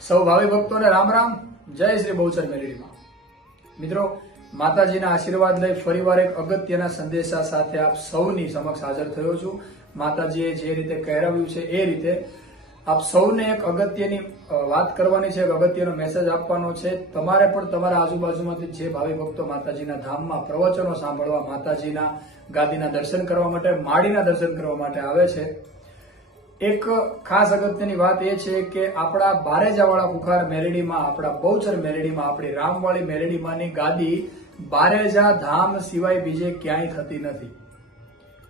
સૌ ભાવિ ભક્તોને રામ રામ. જય શ્રી બહુચર મેલેડીમાં મિત્રો, માતાજીના આશીર્વાદ લઈ ફરીવાર એક અગત્યના સંદેશા સાથે આપ સૌની સમક્ષ હાજર થયો છું. માતાજીએ જે રીતે કહેરાવ્યું છે એ રીતે આપ સૌને એક અગત્યની વાત કરવાની છે, એક અગત્યનો મેસેજ આપવાનો છે. તમારે પણ તમારા આજુબાજુમાંથી જે ભાવિ ભક્તો માતાજીના ધામમાં પ્રવચનો સાંભળવા, માતાજીના ગાદીના દર્શન કરવા માટે, માળીના દર્શન કરવા માટે આવે છે એક ખાસ અગત્યની વાત એ છે કે આપણા બારેજાવાળા કુખાર મેરેડીમાં, આપણા બહુચર મેલેડીમાં આપણી રામવાળી મેલેડીમાંની ગાદી બારેજા ધામ સિવાય બીજે ક્યાંય થતી નથી.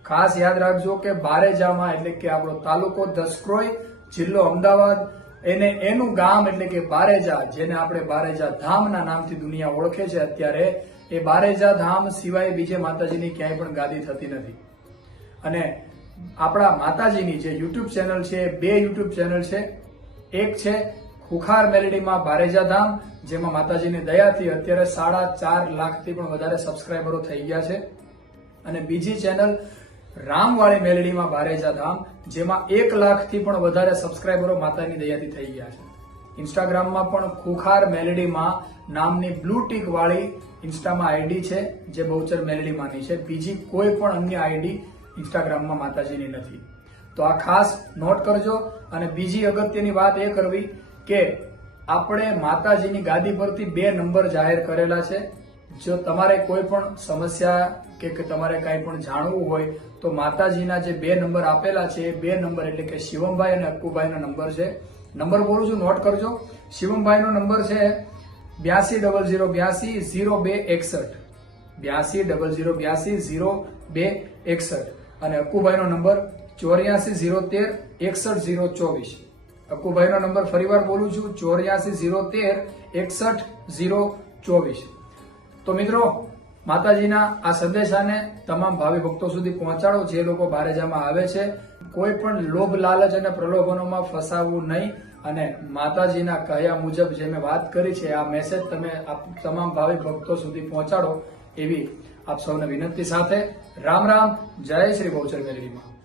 ખાસ યાદ રાખજો કે બારેજામાં એટલે કે આપણો તાલુકો દસક્રોય જિલ્લો અમદાવાદ, એને એનું ગામ એટલે કે બારેજા, જેને આપણે બારેજા ધામના નામથી દુનિયા ઓળખે છે અત્યારે, એ બારેજા ધામ સિવાય બીજે માતાજીની ક્યાંય પણ ગાદી થતી નથી. અને આપણા માતાજીની જે યુટ્યુબ ચેનલ છે, બે યુટ્યુબ ચેનલ છે. એક છે ખુખાર મેલેડીમાં બારેજા ધામ, જેમાં માતાજીની દયાથી અત્યારે સાડા ચાર લાખથી પણ વધારે સબસ્ક્રાઈબરો થઈ ગયા છે. અને બીજી ચેનલ રામવાળી મેલેડીમાં બારેજા ધામ, જેમાં એક લાખથી પણ વધારે સબસ્ક્રાઈબરો માતાની દયાથી થઈ ગયા છે. ઇન્સ્ટાગ્રામમાં પણ ખુખાર મેલેડીમાં નામની બ્લુ ટીક વાળી ઇન્સ્ટામાં આઈડી છે, જે બહુચર મેલેડીમાંની છે. બીજી કોઈ પણ અન્ય આઈડી ઇન્સ્ટાગ્રામમાં માતાજીની નથી. તો આ ખાસ નોટ કરજો અને બીજી અગત્યની વાત એ કરવી કે આપણે માતાજીની ગાદી પરથી બે નંબર જાહેર કરેલા છે. જો તમારે કોઈ પણ સમસ્યા કે તમારે કાંઈ પણ જાણવું હોય, તો માતાજીના જે બે નંબર આપેલા છે, એ બે નંબર એટલે કે શિવમભાઈ અને અક્કુભાઈનો નંબર છે. નંબર બોલું છું, નોટ કરજો. શિવમભાઈનો નંબર છે બ્યાસી ડબલ ઝીરો બ્યાસી ઝીરો બે એકસઠ. બ્યાસી ડબલ ઝીરો બ્યાસી ઝીરો બે એકસઠ. અને અક્કુભાઈનો નંબર ચોર્યાસી ઝીરો તેર એકસઠ ઝીરો ચોવીસ અક્કુભાઈનો નંબર ફરીવાર બોલું છું, ચોર્યાસી ઝીરો તેર એકસઠ ઝીરો ચોવીસ તો મિત્રો, માતાજીના આ સંદેશાને તમામ ભાવિ ભક્તો સુધી પહોંચાડો, જે લોકો બારેજામાં આવે છે. કોઈ પણ લોભ, લાલચ અને પ્રલોભનોમાં ફસાવવું નહીં અને માતાજીના કહ્યા મુજબ જે મેં વાત કરી છે, આ મેસેજ તમે તમામ ભાવિ ભક્તો સુધી પહોંચાડો એવી આપ સૌને વિનંતી સાથે રામ રામ જય શ્રી બહુચર મેલડીમાં